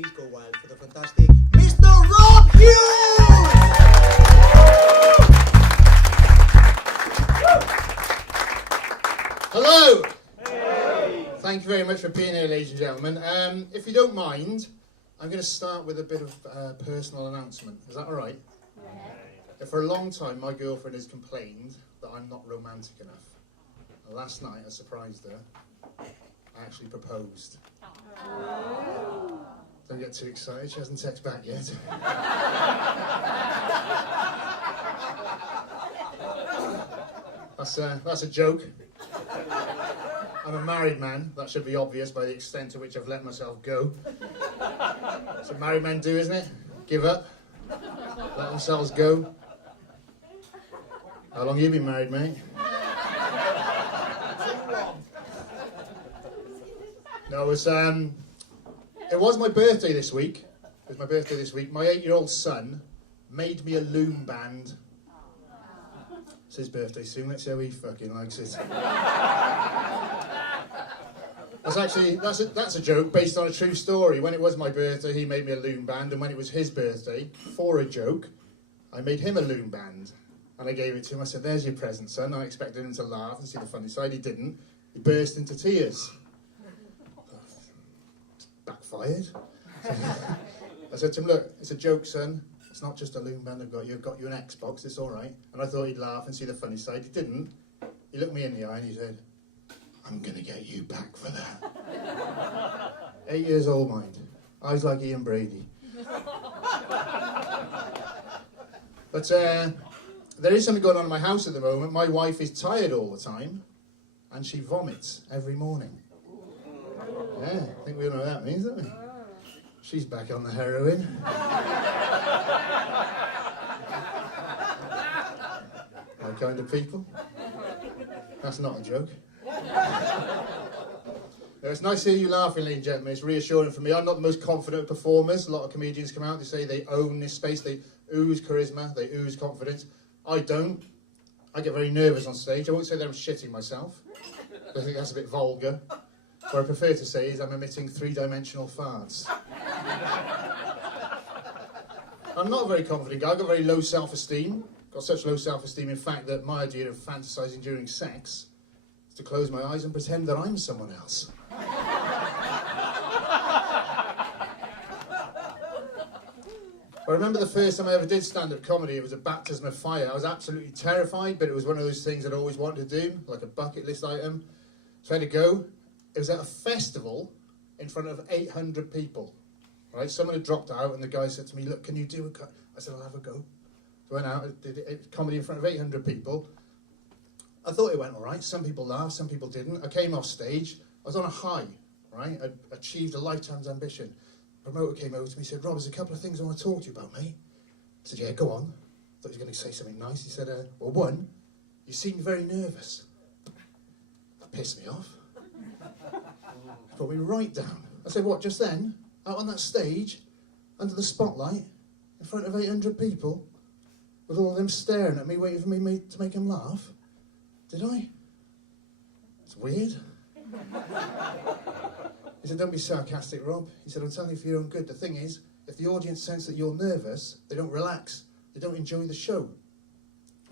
Please go wild for the fantastic Mr. Rob Hughes! Hello! Hey. Thank you very much for being here, ladies and gentlemen. If you don't mind, I'm going to start with a bit of personal announcement. Is that all right? Yeah. For a long time, my girlfriend has complained that I'm not romantic enough. And last night, I surprised her. I actually proposed. Oh. Don't get too excited, she hasn't texted back yet. That's a joke. I'm a married man, that should be obvious by the extent to which I've let myself go. That's what married men do, isn't it? Give up, let themselves go. How long have you been married, mate? No, it was my birthday this week. It was my birthday this week. My 8-year-old son made me a loom band. It's his birthday soon, let's see how he fucking likes it. That's a joke based on a true story. When it was my birthday, he made me a loom band, and when it was his birthday, for a joke, I made him a loom band. And I gave it to him. I said, there's your present, son. I expected him to laugh and see the funny side. He didn't. He burst into tears. Backfired. I said to him, look, it's a joke, son. It's not just a loom band I've got you. I've got you an Xbox. It's all right. And I thought he'd laugh and see the funny side. He didn't. He looked me in the eye and he said, I'm going to get you back for that. 8 years old, mind. Eyes like Ian Brady. But there is something going on in my house at the moment. My wife is tired all the time and she vomits every morning. Yeah, I think we all know what that means, don't we? She's back on the heroin. My kind of people. That's not a joke. No, it's nice to hear you laughing, ladies and gentlemen. It's reassuring for me. I'm not the most confident of performers. A lot of comedians come out, they say they own this space, they ooze charisma, they ooze confidence. I don't. I get very nervous on stage. I won't say that I'm shitting myself. I think that's a bit vulgar. What I prefer to say is I'm emitting three-dimensional farts. I'm not a very confident guy. I've got very low self-esteem. Got such low self-esteem, in fact, that my idea of fantasising during sex is to close my eyes and pretend that I'm someone else. I remember the first time I ever did stand-up comedy, it was a baptism of fire. I was absolutely terrified, but it was one of those things I'd always wanted to do, like a bucket list item. So I had to go. It was at a festival in front of 800 people, right? Someone had dropped out and the guy said to me, look, can you do a cut? I said, I'll have a go. So I went out, did a comedy in front of 800 people. I thought it went all right. Some people laughed, some people didn't. I came off stage. I was on a high, right? I'd achieved a lifetime's ambition. The promoter came over to me and said, Rob, there's a couple of things I want to talk to you about, mate. I said, yeah, go on. I thought he was going to say something nice. He said, well, one, you seemed very nervous. That pissed me off. Put me right down. I said, what, just then? Out on that stage, under the spotlight, in front of 800 people, with all of them staring at me, waiting for me to make them laugh? Did I? It's weird. He said, don't be sarcastic, Rob. He said, I'm telling you for your own good. The thing is, if the audience sense that you're nervous, they don't relax. They don't enjoy the show.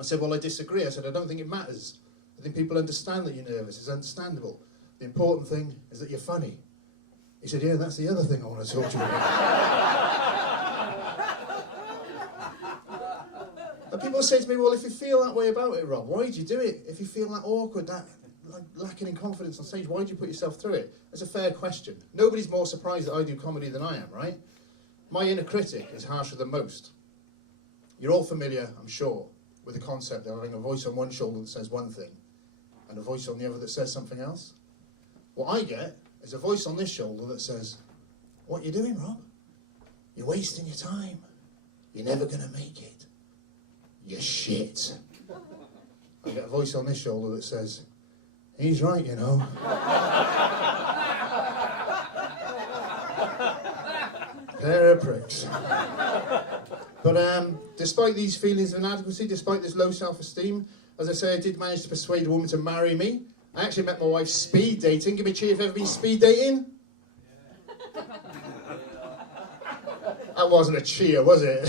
I said, well, I disagree. I said, I don't think it matters. I think people understand that you're nervous. It's understandable. The important thing is that you're funny. He said, yeah, that's the other thing I want to talk to you about. And people say to me, well, if you feel that way about it, Rob, why do you do it? If you feel that awkward, that like lacking in confidence on stage, why do you put yourself through it? That's a fair question. Nobody's more surprised that I do comedy than I am, right? My inner critic is harsher than most. You're all familiar, I'm sure, with the concept of having a voice on one shoulder that says one thing and a voice on the other that says something else. What I get is a voice on this shoulder that says, what are you doing, Rob? You're wasting your time. You're never going to make it. You're shit. I get a voice on this shoulder that says, he's right, you know. Pair of pricks. But despite these feelings of inadequacy, despite this low self-esteem, as I say, I did manage to persuade a woman to marry me. I actually met my wife speed dating. Give me a cheer if you've ever been speed dating. That wasn't a cheer, was it?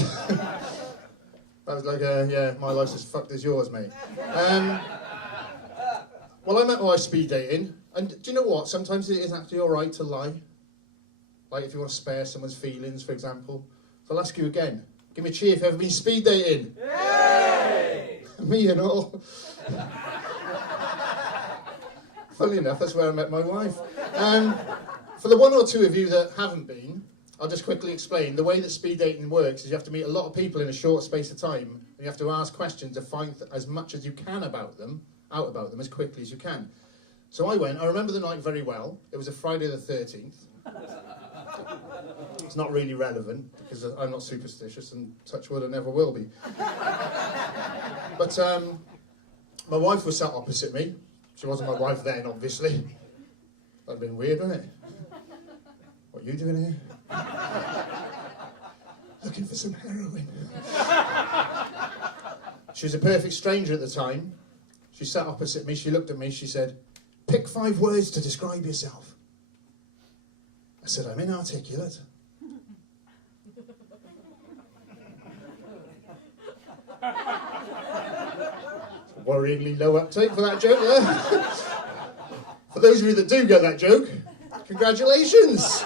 That was like yeah, my life's as fucked as yours, mate. Well, I met my wife speed dating, and do you know what? Sometimes it is actually alright to lie. Like if you want to spare someone's feelings, for example. So I'll ask you again. Give me a cheer if you've ever been speed dating. Yay! Me and all. Funnily enough, that's where I met my wife. For the one or two of you that haven't been, I'll just quickly explain. The way that speed dating works is you have to meet a lot of people in a short space of time, and you have to ask questions to find as much as you can out about them as quickly as you can. So I remember the night very well. It was a Friday the 13th. It's not really relevant, because I'm not superstitious, and touch wood, I never will be. But my wife was sat opposite me. She wasn't my wife then, obviously. That'd been weird, wouldn't it? What are you doing here? Looking for some heroin. She was a perfect stranger at the time. She sat opposite me, she looked at me, she said, "Pick 5 words to describe yourself." I said, "I'm inarticulate." Worryingly low uptake for that joke there. For those of you that do get that joke, congratulations.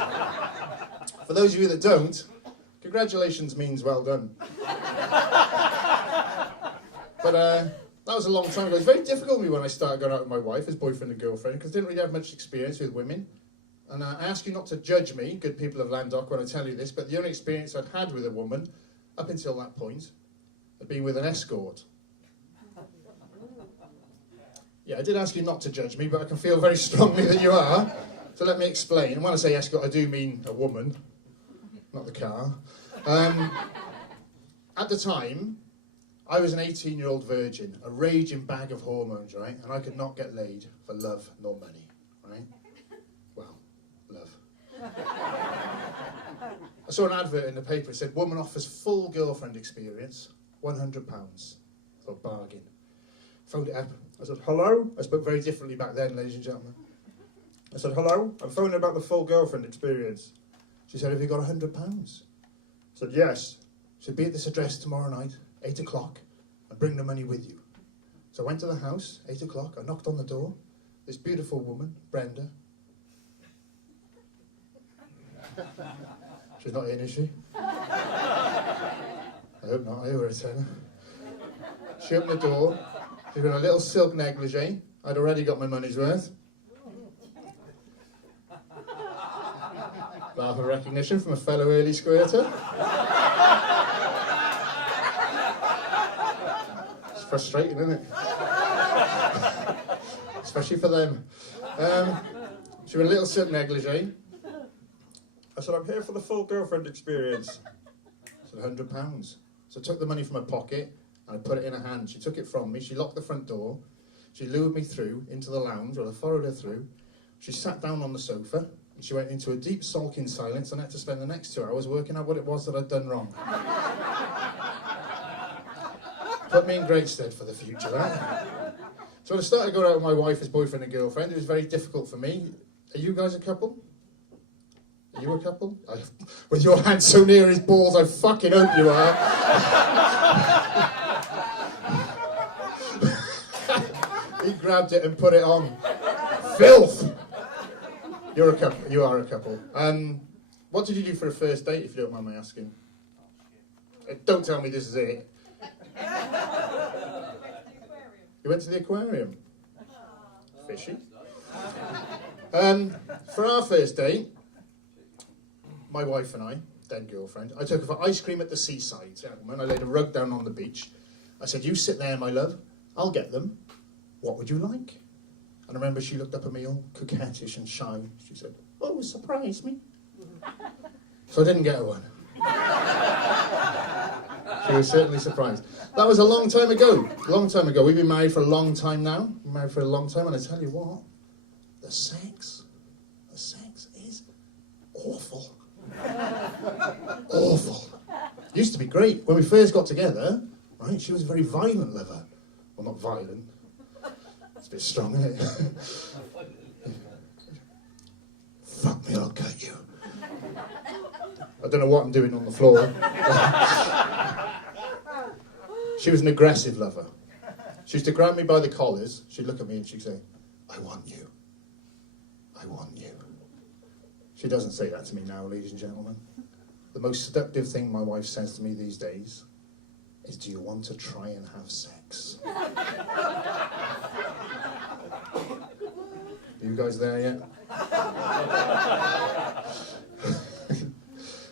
For those of you that don't, congratulations means well done. But that was a long time ago. It was very difficult for me when I started going out with my wife as boyfriend and girlfriend, because I didn't really have much experience with women. And I ask you not to judge me, good people of Landock, when I tell you this, but the only experience I'd had with a woman, up until that point, had been with an escort. Yeah, I did ask you not to judge me, but I can feel very strongly that you are. So let me explain. And when I say escort, I do mean a woman, not the car. At the time, I was an 18-year-old virgin, a raging bag of hormones, right? And I could not get laid for love nor money, right? Well, love. I saw an advert in the paper. It said, "Woman offers full girlfriend experience, £100. I thought, bargain. Phoned it up. I said, "Hello?" I spoke very differently back then, ladies and gentlemen. I said, "Hello? I'm phoning about the full girlfriend experience." She said, "Have you got £100? I said, "Yes." She said, "Be at this address tomorrow night, 8 o'clock, and bring the money with you." So I went to the house, 8 o'clock. I knocked on the door. This beautiful woman, Brenda. She's not in, is she? I hope not. I owe her a tenner. She opened the door. She was in a little silk negligee. I'd already got my money's worth. Laugh of recognition from a fellow early squirter. It's frustrating, isn't it? Especially for them. She was in a little silk negligee. I said, "I'm here for the full girlfriend experience." I said, £100. So I took the money from her pocket and I put it in her hand. She took it from me. She locked the front door. She lured me through into the lounge, or I followed her through. She sat down on the sofa and she went into a deep sulking silence, and I had to spend the next 2 hours working out what it was that I'd done wrong. Put me in great stead for the future, right? So when I started going out with my wife as boyfriend and girlfriend, it was very difficult for me. Are you guys a couple? Are you a couple? With your hand so near his balls, I fucking hope you are. He grabbed it and put it on. Filth! You're a couple. You are a couple. What did you do for a first date, if you don't mind me asking? Don't tell me this is it. You went to the aquarium? Fishy. For our first date, my wife and I, then girlfriend, I took her for ice cream at the seaside, gentlemen. I laid a rug down on the beach. I said, "You sit there, my love. I'll get them. What would you like?" And I remember she looked up at me all coquettish and shy. She said, "Oh, surprise me." So I didn't get her one. She was certainly surprised. That was a long time ago. A long time ago. We've been married for a long time now. We've been married for a long time, and I tell you what, the sex is awful. Awful. Used to be great. When we first got together, right, she was a very violent lover. Well, not violent. It's a bit strong, isn't it? Fuck me, I'll cut you. I don't know what I'm doing on the floor. She was an aggressive lover. She used to grab me by the collars. She'd look at me and she'd say, I want you. I want you. She doesn't say that to me now, ladies and gentlemen. The most seductive thing my wife says to me these days is, do you want to try and have sex? Are you guys there yet?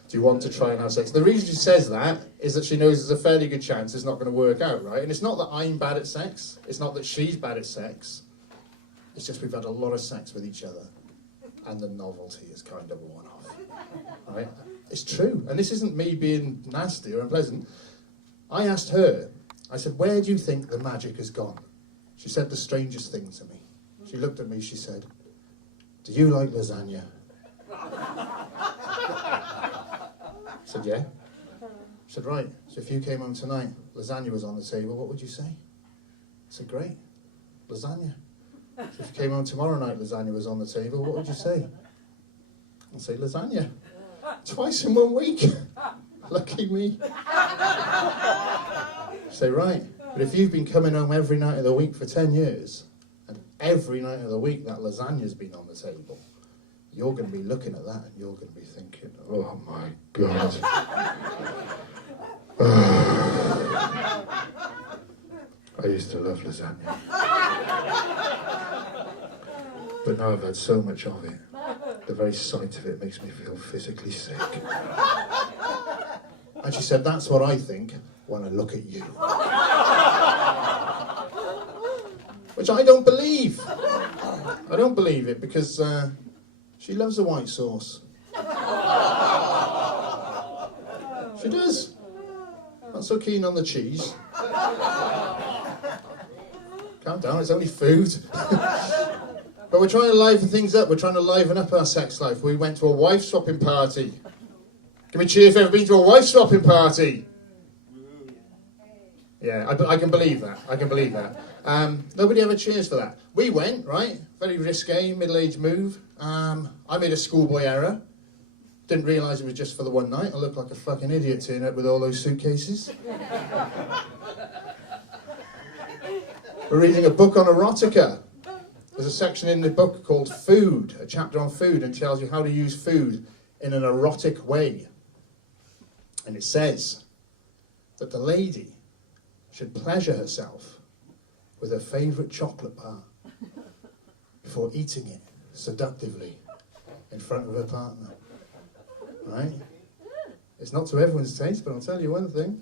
Do you want to try and have sex? The reason she says that is that she knows there's a fairly good chance it's not going to work out, right? And it's not that I'm bad at sex. It's not that she's bad at sex. It's just we've had a lot of sex with each other, and the novelty is kind of worn off, right? It's true. And this isn't me being nasty or unpleasant. I asked her, I said, where do you think the magic has gone? She said the strangest thing to me. She looked at me, she said, do you like lasagna? I said, yeah. She said, right, so if you came home tonight, lasagna was on the table, what would you say? I said, great, lasagna. So if you came home tomorrow night, lasagna was on the table, what would you say? I'd say, lasagna. Twice in 1 week. Lucky me. Say, right, but if you've been coming home every night of the week for 10 years, and every night of the week that lasagna's been on the table, you're going to be looking at that and you're going to be thinking, oh my God. I used to love lasagna. But now I've had so much of it, the very sight of it makes me feel physically sick. And she said, that's what I think when I look at you. Which I don't believe. I don't believe it because she loves a white sauce. She does. Not so keen on the cheese. Calm down, it's only food. But we're trying to liven things up. We're trying to liven up our sex life. We went to a wife swapping party. Give me a cheer if you've ever been to a wife swapping party. Yeah, I can believe that. I can believe that. Nobody ever cheers for that. We went, right? Very risque, middle-aged move. I made a schoolboy error. Didn't realise it was just for the one night. I looked like a fucking idiot turning up with all those suitcases. We're reading a book on erotica. There's a section in the book called Food, a chapter on food, and tells you how to use food in an erotic way. And it says that the lady should pleasure herself with her favourite chocolate bar before eating it seductively in front of her partner. Right? It's not to everyone's taste, but I'll tell you one thing.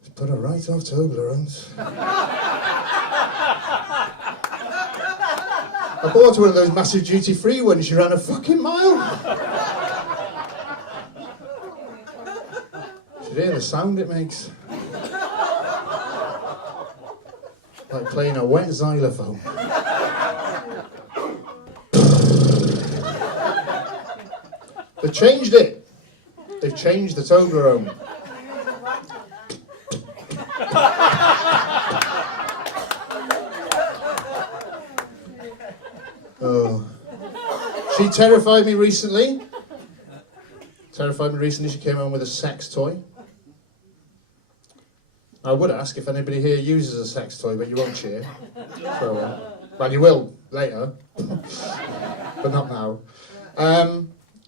It's put her right off Toblerones. I bought one of those massive duty-free ones. She ran a fucking mile. Should hear the sound it makes. Like playing a wet xylophone. They've changed it. They've changed the Toblerone. Oh. She terrified me recently. She came home with a sex toy. I would ask if anybody here uses a sex toy, but you won't cheer. Well, you will later, but not now.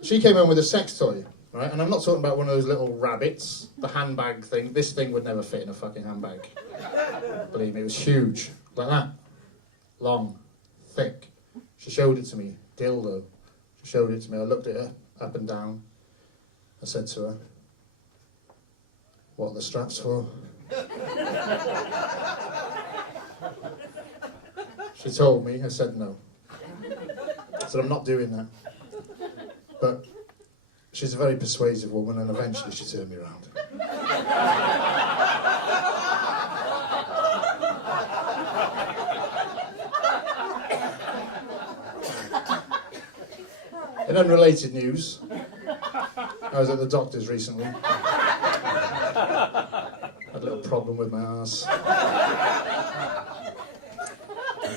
She came home with a sex toy, right? And I'm not talking about one of those little rabbits, the handbag thing. This thing would never fit in a fucking handbag. Believe me, it was huge, like that, long, thick. She showed it to me, dildo. She showed it to me. I looked at her up and down. I said to her, "What are the straps for?" She told me. I said no. I said, "I'm not doing that." But she's a very persuasive woman, and eventually she turned me around. In unrelated news, I was at the doctor's recently. Had a little problem with my arse. I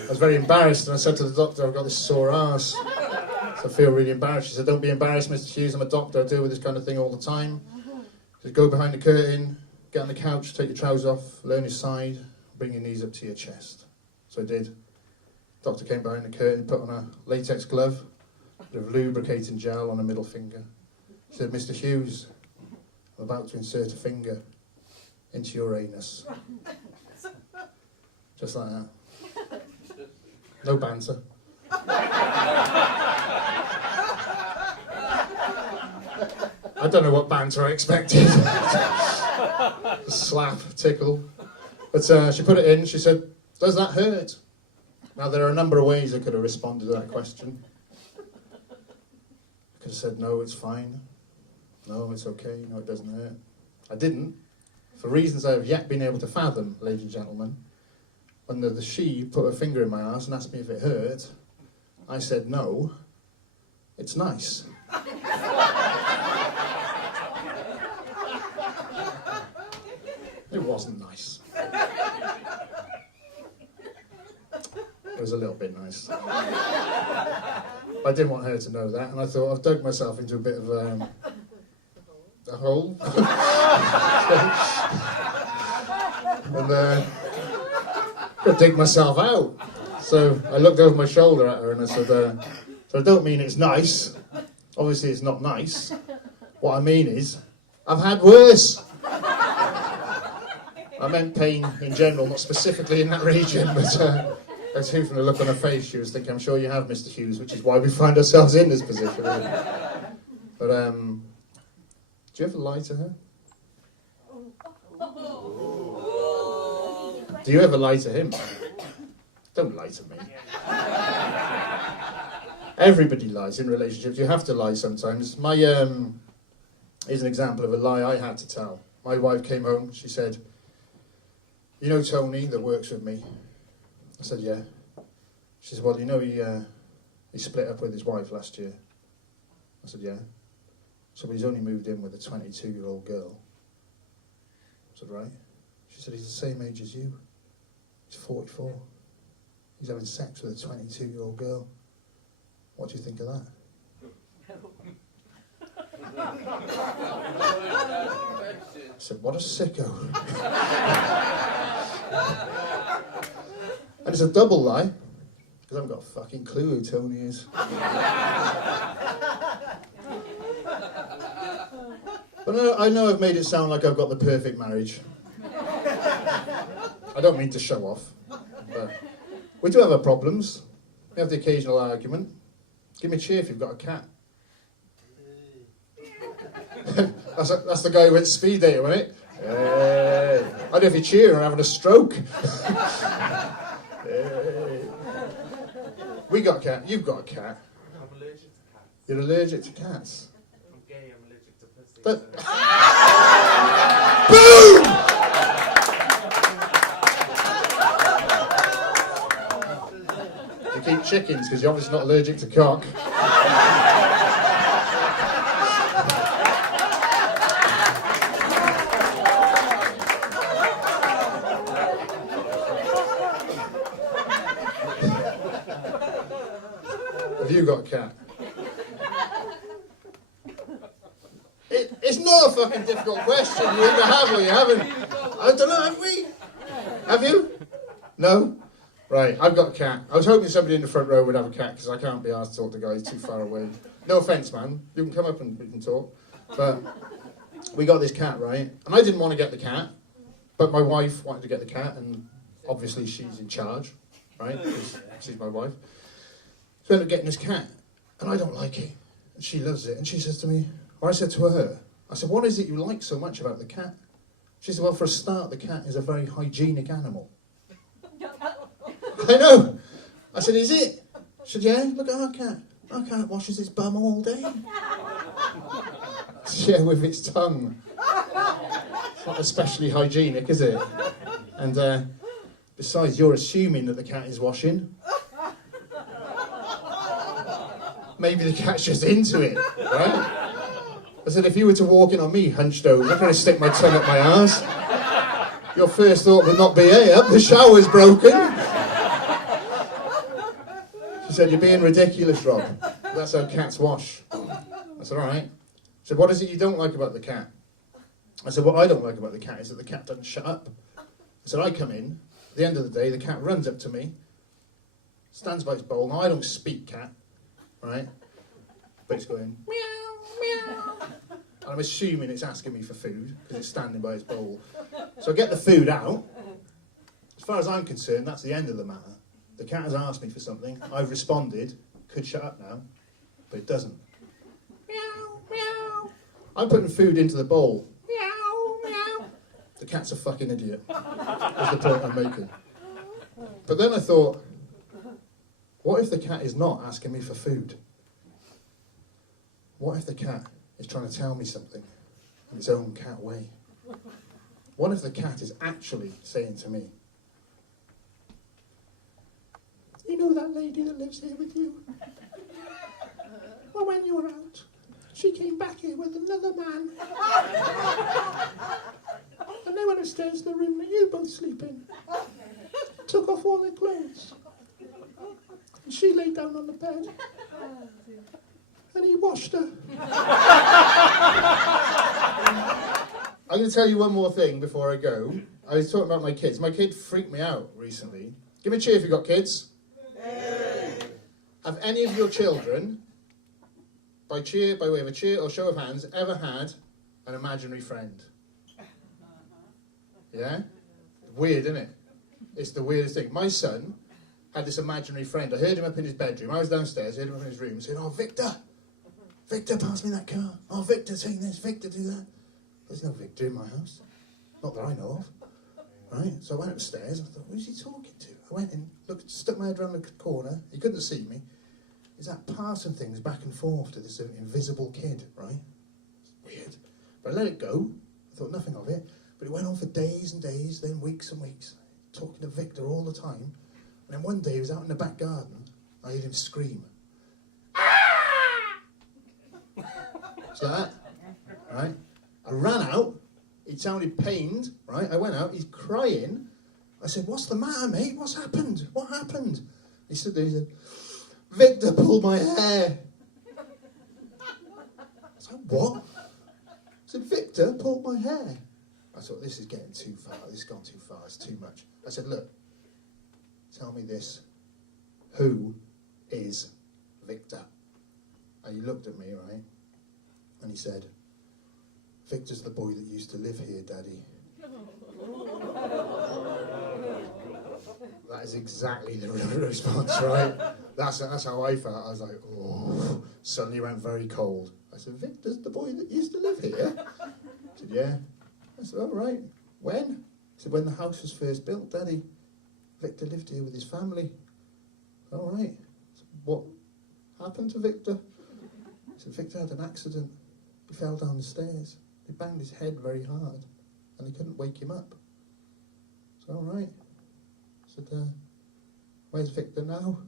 was very embarrassed and I said to the doctor, "I've got this sore arse." So I feel really embarrassed. She said, don't be embarrassed, Mr. Hughes, I'm a doctor, I deal with this kind of thing all the time. She said, go behind the curtain, get on the couch, take your trousers off, lay on your side, bring your knees up to your chest. So I did. Doctor came behind the curtain, put on a latex glove, with lubricating gel on a middle finger. She said, Mr. Hughes, I'm about to insert a finger into your anus. Just like that. No banter. I don't know what banter I expected. Just slap, tickle. But she put it in, she said, does that hurt? Now there are a number of ways I could have responded to that question. I could have said, no, it's fine. No, it's okay. No, it doesn't hurt. I didn't. For reasons I have yet been able to fathom, ladies and gentlemen, when she put her finger in my ass and asked me if it hurt, I said, no, it's nice. It wasn't nice. It was a little bit nice. I didn't want her to know that, and I thought I've dug myself into a bit of a hole. And I'd dig myself out. So I looked over my shoulder at her and I said, so I don't mean it's nice. Obviously it's not nice. What I mean is, I've had worse. I meant pain in general, not specifically in that region, but I was from the look on her face, she was thinking, I'm sure you have, Mr. Hughes, which is why we find ourselves in this position. But, do you ever lie to her? Do you ever lie to him? Don't lie to me. Everybody lies in relationships. You have to lie sometimes. Here's an example of a lie I had to tell. My wife came home, she said, you know Tony that works with me? I said, yeah. She said, well, you know he split up with his wife last year. I said, yeah. So he's only moved in with a 22-year-old girl. I said, right. She said, he's the same age as you. He's 44. He's having sex with a 22-year-old girl. What do you think of that? I said, what a sicko. And it's a double lie, because I haven't got a fucking clue who Tony is. But I know I've made it sound like I've got the perfect marriage. I don't mean to show off, but we do have our problems. We have the occasional argument. Give me a cheer if you've got a cat. That's the guy who went speed dating, wasn't it? Hey. I don't know if you're cheering or having a stroke. Hey. We got a cat. You've got a cat. I'm allergic to cats. You're allergic to cats. I'm gay, I'm allergic to pussy. But... Boom! You keep chickens because you're obviously not allergic to cock. Have you got a cat? It's not a fucking difficult question. You either have or you haven't. I don't know, have we? Have you? No? Right, I've got a cat. I was hoping somebody in the front row would have a cat because I can't be asked to talk to guys too far away. No offence, man. You can come up and we can talk. But we got this cat, right? And I didn't want to get the cat, but my wife wanted to get the cat, and obviously she's in charge, right? Because she's my wife. So we ended up getting this cat, and I don't like it. And she loves it. And she says to me, or I said to her, I said, what is it you like so much about the cat? She said, well, for a start, the cat is a very hygienic animal. I know. I said, is it? She said, yeah, look at our cat. Our cat washes its bum all day. Yeah, with its tongue. It's not especially hygienic, is it? And besides, you're assuming that the cat is washing. Maybe the cat's just into it, right? I said, if you were to walk in on me hunched over, I'm going to stick my tongue up my arse. Your first thought would not be, hey, up, the shower's broken. She said, you're being ridiculous, Rob. That's how cats wash. I said, all right. He said, what is it you don't like about the cat? I said, what I don't like about the cat is that the cat doesn't shut up. I said, I come in, at the end of the day, the cat runs up to me, stands by its bowl. Now, I don't speak cat, right? But it's going, meow, meow. And I'm assuming it's asking me for food, because it's standing by its bowl. So I get the food out. As far as I'm concerned, that's the end of the matter. The cat has asked me for something. I've responded. Could shut up now, but it doesn't. Meow, meow. I'm putting food into the bowl. Meow, meow. The cat's a fucking idiot. That's the point I'm making. But then I thought, what if the cat is not asking me for food? What if the cat is trying to tell me something in its own cat way? What if the cat is actually saying to me, you know that lady that lives here with you? Well, when you were out, she came back here with another man. And they went upstairs to the room that you both sleep in. Took off all their clothes. And she lay down on the bed. And he washed her. I'm going to tell you one more thing before I go. I was talking about my kids. My kid freaked me out recently. Give me a cheer if you've got kids. Have any of your children, by way of a cheer or show of hands, ever had an imaginary friend? Yeah? Weird, isn't it? It's the weirdest thing. My son had this imaginary friend. I heard him up in his bedroom. I was downstairs, heard him up in his room, saying, oh, Victor, pass me that car. Oh, Victor, take this. Victor, do that. There's no Victor in my house. Not that I know of. Right? So I went upstairs. I thought, who's he talking to? I went in, stuck my head around the corner. He couldn't see me. He's that passing things back and forth to this invisible kid, right? It's weird. But I let it go. I thought nothing of it. But it went on for days and days, then weeks and weeks, talking to Victor all the time. And then one day he was out in the back garden. I heard him scream. So that, right? I ran out. He sounded pained, right? I went out. He's crying. I said, what's the matter, mate? What's happened? What happened? He stood there. He said, Victor pulled my hair. I said, what? I said, Victor pulled my hair. I thought, this is getting too far. This has gone too far. It's too much. I said, look, tell me this. Who is Victor? And he looked at me, right? And he said, Victor's the boy that used to live here, Daddy. That is exactly the response, right? That's how I felt. I was like, oh, suddenly went very cold. I said, Victor's the boy that used to live here? He said, yeah. I said, all right. When? He said, when the house was first built, Daddy. Victor lived here with his family. All right. I said, what happened to Victor? He said, Victor had an accident. He fell down the stairs. He banged his head very hard, and they couldn't wake him up. I said, all right. I said, where's Victor now?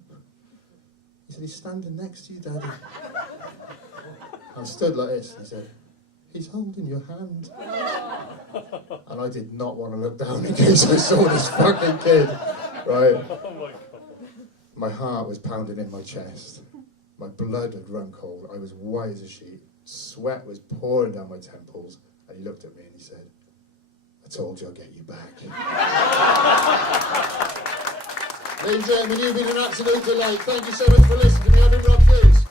He said, he's standing next to you, Daddy. I stood like this. He said, he's holding your hand. And I did not want to look down in case I saw this fucking kid, right? Oh my God. My heart was pounding in my chest. My blood had run cold. I was white as a sheet. Sweat was pouring down my temples. And he looked at me and he said, I told you I'll get you back. Ladies and gentlemen, you've been an absolute delight. Thank you so much for listening to me. I've been Hughes.